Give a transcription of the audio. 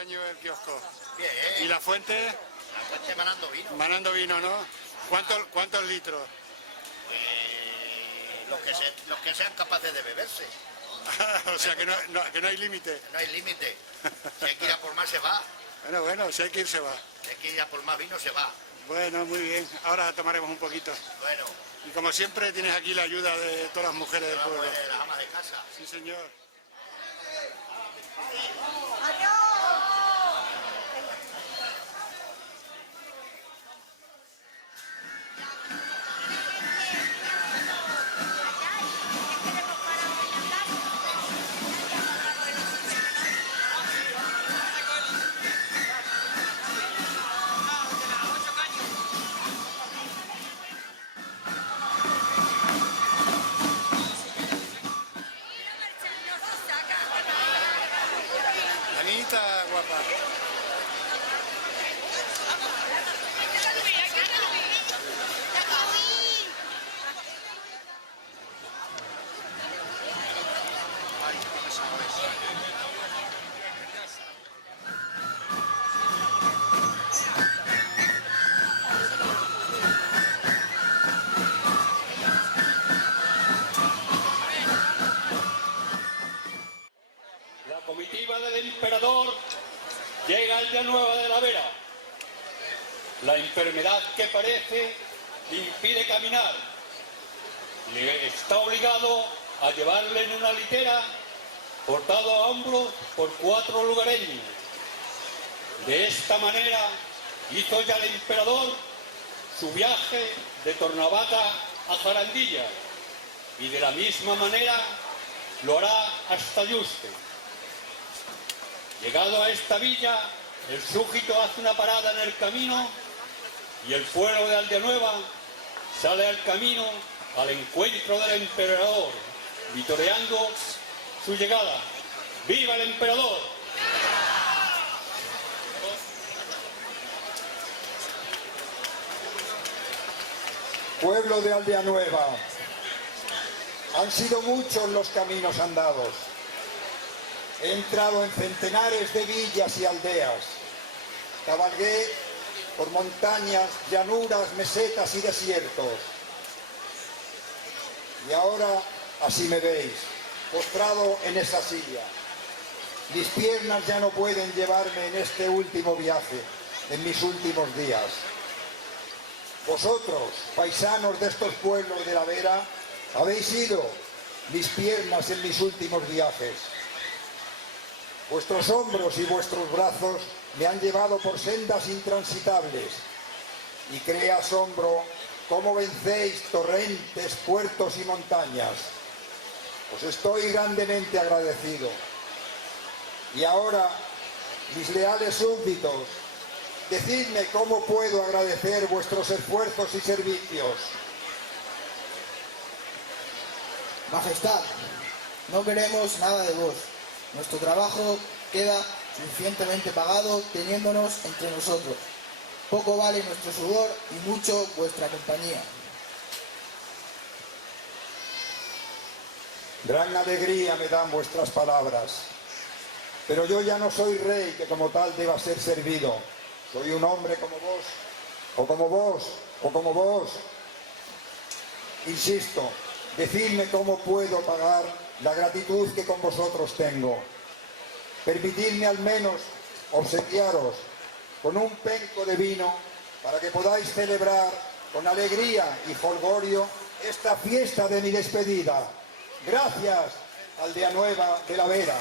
año el kiosco? Bien. ¿Y la fuente? La fuente manando vino. Manando vino, ¿no? ¿Cuántos litros? Los que sean capaces de beberse. O sea que no hay límite. No hay límite. Si hay que ir a por más se va. Bueno, si hay que ir se va. Si hay que ir a por más vino se va. Bueno, muy bien. Ahora tomaremos un poquito. Bueno. Y como siempre tienes aquí la ayuda de todas las mujeres del pueblo. De las amas de casa. Sí, señor. Anita, guapa. La comitiva del emperador llega al Villanueva de la Vera. La enfermedad que padece le impide caminar. Le está obligado a llevarle en una litera portado a hombros por 4 lugareños. De esta manera hizo ya el emperador su viaje de Tornavata a Zarandilla y de la misma manera lo hará hasta Yuste. Llegado a esta villa, el súbdito hace una parada en el camino y el pueblo de Aldeanueva sale al camino al encuentro del emperador, vitoreando su llegada. ¡Viva el emperador! Pueblo de Aldeanueva, han sido muchos los caminos andados. He entrado en centenares de villas y aldeas. Cabalgué por montañas, llanuras, mesetas y desiertos. Y ahora así me veis, postrado en esa silla. Mis piernas ya no pueden llevarme en este último viaje, en mis últimos días. Vosotros, paisanos de estos pueblos de la Vera, habéis sido mis piernas en mis últimos viajes. Vuestros hombros y vuestros brazos me han llevado por sendas intransitables y crea asombro cómo vencéis torrentes, puertos y montañas. Os estoy grandemente agradecido. Y ahora, mis leales súbditos, decidme cómo puedo agradecer vuestros esfuerzos y servicios. Majestad, no queremos nada de vos. Nuestro trabajo queda suficientemente pagado teniéndonos entre nosotros. Poco vale nuestro sudor y mucho vuestra compañía. Gran alegría me dan vuestras palabras. Pero yo ya no soy rey que como tal deba ser servido. Soy un hombre como vos, o como vos, o como vos. Insisto, decidme cómo puedo pagar la gratitud que con vosotros tengo. Permitidme al menos obsequiaros con un penco de vino para que podáis celebrar con alegría y jolgorio esta fiesta de mi despedida. Gracias, Aldeanueva de la Vera.